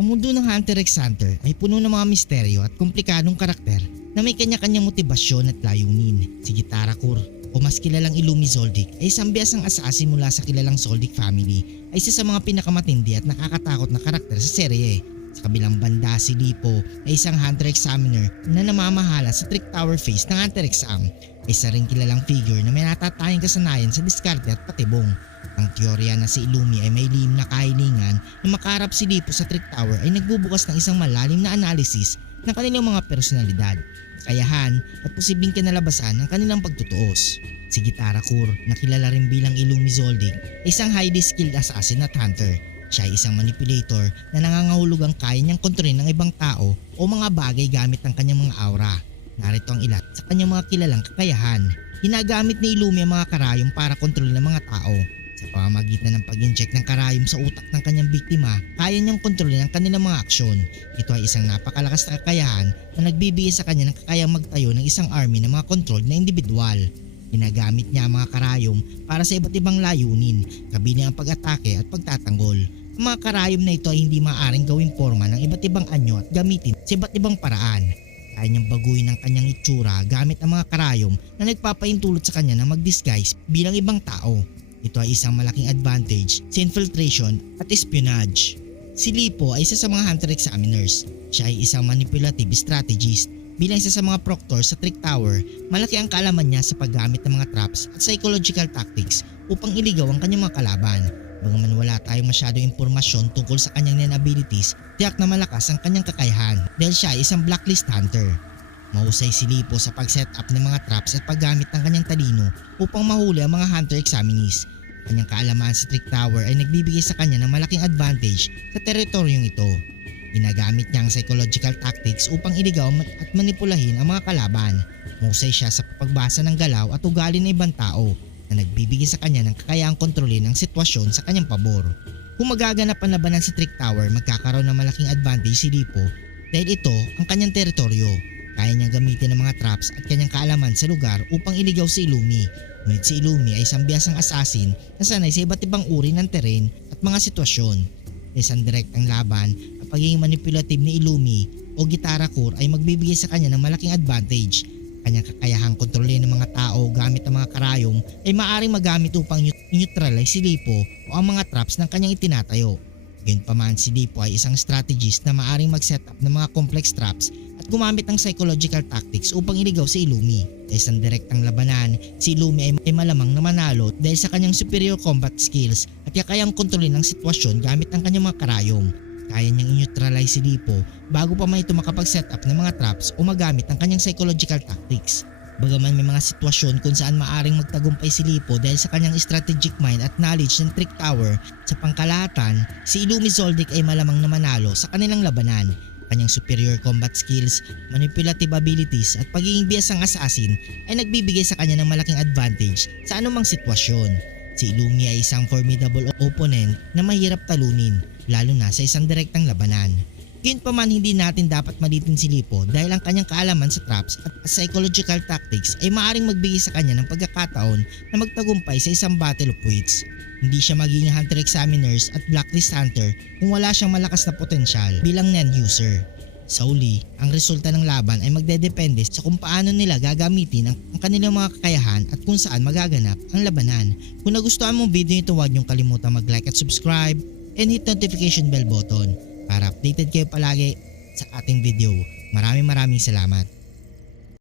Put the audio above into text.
Ang mundo ng Hunter x Hunter ay puno ng mga misteryo at komplikadong karakter na may kanya-kanyang motibasyon at layunin. Si Gitara Kur o mas kilalang Illumi Zoldyck ay isang biyasang assassin mula sa kilalang Zoldyck family ay isa sa mga pinakamatindi at nakakatakot na karakter sa serye. Sa kabilang banda si Lipo ay isang Hunter Examiner na namamahala sa Trick Tower phase ng Hunter Exam. Isa ring kilalang figure na may natatayang kasanayan sa diskarte at patibong. Ang teorya na si Illumi ay may lihim na kahilingan na makaharap si Lipo sa Trick Tower ay nagbubukas ng isang malalim na analysis ng kanilang mga personalidad, kakayahan at posibleng kinalabasan ng kanilang pagtutuos. Si Gitara Kur, na kilala rin bilang Illumi ay isang highly skilled assassin at hunter. Siya ay isang manipulator na nangangahulugang kaya niyang kontrolin ng ibang tao o mga bagay gamit ang kanyang mga aura. Narito ang ilan sa kanyang mga kilalang kakayahan. Ginagamit ni Illumi ang mga karayom para kontrolin ang mga tao. Sa pamamagitan ng pag-inject ng karayom sa utak ng kanyang biktima, kaya niyang kontrolin ang kanilang mga aksyon. Ito ay isang napakalakas na kakayahan na nagbibigay sa kanya ng kakayang magtayo ng isang army ng mga controlled na individual. Ginagamit niya ang mga karayom para sa iba't ibang layunin, kabilang ang pag-atake at pagtatanggol. Ang mga karayom na ito ay hindi maaaring gawing forma ng iba't ibang anyo at gamitin sa iba't ibang paraan. Kaya niyang baguhin ang kanyang itsura gamit ang mga karayom na nagpapaintulot sa kanya na mag-disguise bilang ibang tao. Ito ay isang malaking advantage sa infiltration at espionage. Si Lipo ay isa sa mga hunter examiners. Siya ay isang manipulative strategist. Bilang isa sa mga proctor sa Trick Tower, malaki ang kaalaman niya sa paggamit ng mga traps at psychological tactics upang iligaw ang kanyang mga kalaban. Bagaman wala tayong masyadong impormasyon tungkol sa kanyang nen abilities, tiyak na malakas ang kanyang kakayahan dahil siya ay isang blacklist hunter. Mahusay si Lipo sa pag-set up ng mga traps at paggamit ng kanyang talino upang mahuli ang mga hunter examinees. Kanyang kaalaman sa Trick Tower ay nagbibigay sa kanya ng malaking advantage sa teritoryong ito. Ginagamit niya ang psychological tactics upang iligaw at manipulahin ang mga kalaban. Mahusay siya sa pagbasa ng galaw at ugali ng ibang tao na nagbibigay sa kanya ng kakayahang kontrolin ang sitwasyon sa kanyang pabor. Kung magaganap ang labanan sa Trick Tower, magkakaroon ng malaking advantage si Lipo dahil ito ang kanyang teritoryo. Traps at kanyang kaalaman sa lugar upang iligaw si Illumi. Ngunit si Illumi ay isang biyasang assassin na sanay sa iba't ibang uri ng terrain at mga sitwasyon. Isang direktang laban, ang pagiging manipulative ni Illumi o Gitara Core ay magbibigay sa kanya ng malaking advantage. Kanyang kakayahang kontrolin ng mga tao gamit ang mga karayom ay maaaring magamit upang neutralize si Lipo o ang mga traps ng kanyang itinatayo. Gayunpaman si Lipo ay isang strategist na maaaring mag-set up ng mga complex traps at gumamit ng psychological tactics upang iligaw si Illumi. Sa isang direktang labanan, si Illumi ay, malamang na manalo dahil sa kanyang superior combat skills at kayang kontrolin ang sitwasyon gamit ang kanyang mga karayom. Kaya niyang i-neutralize si Lipo bago pa man ito makapag-set up ng mga traps o magamit ang kanyang psychological tactics. Bagaman may mga sitwasyon kung saan maaring magtagumpay si Lipo dahil sa kanyang strategic mind at knowledge ng Trick Tower, sa pangkalahatan, si Illumi Zoldyck ay malamang na manalo sa kanilang labanan. Kanyang superior combat skills, manipulative abilities at pagiging biyasang assassin ay nagbibigay sa kanya ng malaking advantage sa anumang sitwasyon. Si Illumi ay isang formidable opponent na mahirap talunin, lalo na sa isang direktang labanan. Gayunpaman hindi natin dapat malitin si Lipo dahil ang kanyang kaalaman sa traps at psychological tactics ay maaring magbigay sa kanya ng pagkakataon na magtagumpay sa isang battle of wits. Hindi siya magiging hunter examiners at blacklist hunter kung wala siyang malakas na potensyal bilang non-user. Sa uli, ang resulta ng laban ay magdedepende sa kung paano nila gagamitin ang, ang kanilang mga kakayahan at kung saan magaganap ang labanan. Kung nagustuhan mong video ito huwag niyong kalimutan mag-like at subscribe and hit notification bell button para updated kayo palagi sa ating video. Maraming maraming salamat.